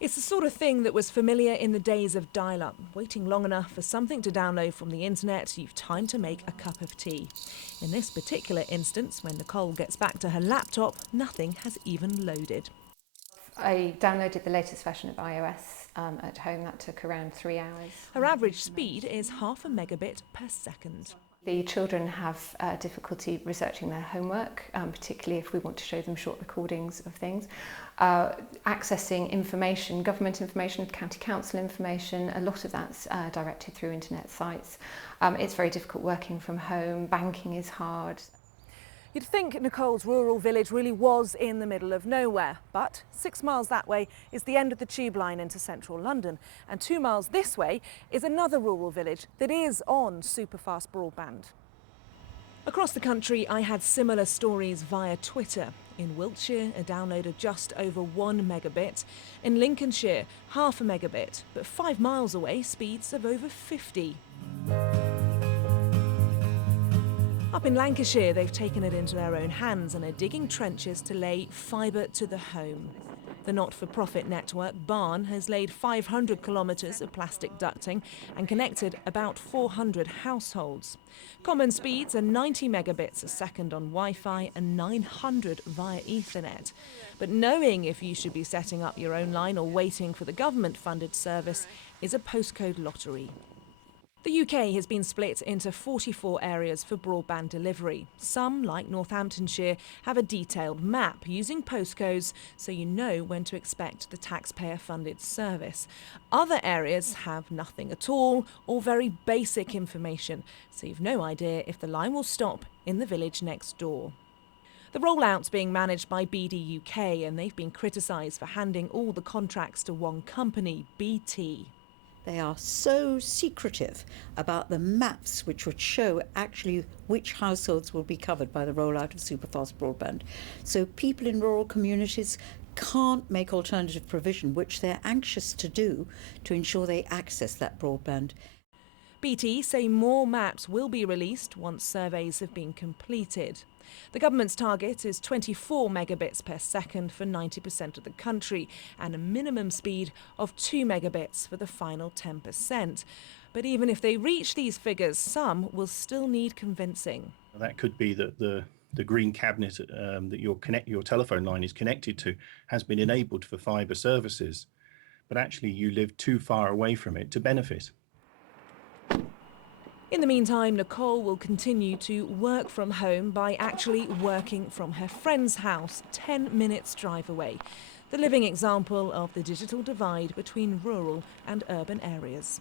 It's the sort of thing that was familiar in the days of dial-up, waiting long enough for something to download from the internet, you've time to make a cup of tea. In this particular instance, when Nicole gets back to her laptop, nothing has even loaded. I downloaded the latest version of iOS at home. That took around 3 hours. Her average speed is 0.5 megabit per second. The children have difficulty researching their homework, particularly if we want to show them short recordings of things. Accessing information, government information, county council information, a lot of that's directed through internet sites. It's very difficult working from home, banking is hard. You'd think Nicole's rural village really was in the middle of nowhere, but 6 miles that way is the end of the tube line into central London, and 2 miles this way is another rural village that is on superfast broadband. Across the country, I had similar stories via Twitter. In Wiltshire, a download of just over 1 megabit. In Lincolnshire, 0.5 megabit, but 5 miles away, speeds of over 50. Up in Lancashire, they've taken it into their own hands and are digging trenches to lay fibre to the home. The not-for-profit network Barn has laid 500 kilometres of plastic ducting and connected about 400 households. Common speeds are 90 megabits a second on Wi-Fi and 900 via Ethernet. But knowing if you should be setting up your own line or waiting for the government-funded service is a postcode lottery. The UK has been split into 44 areas for broadband delivery. Some, like Northamptonshire, have a detailed map using postcodes so you know when to expect the taxpayer-funded service. Other areas have nothing at all or very basic information, so you've no idea if the line will stop in the village next door. The rollout's being managed by BD UK, and they've been criticised for handing all the contracts to one company, BT. They are so secretive about the maps which would show actually which households will be covered by the rollout of superfast broadband. So people in rural communities can't make alternative provision, which they're anxious to do to ensure they access that broadband. BT say more maps will be released once surveys have been completed. The government's target is 24 megabits per second for 90% of the country and a minimum speed of 2 megabits for the final 10%. But even if they reach these figures, some will still need convincing. That could be that the green cabinet that your telephone line is connected to has been enabled for fibre services, but actually you live too far away from it to benefit. In the meantime, Nicole will continue to work from home by actually working from her friend's house, 10 minutes drive away. The living example of the digital divide between rural and urban areas.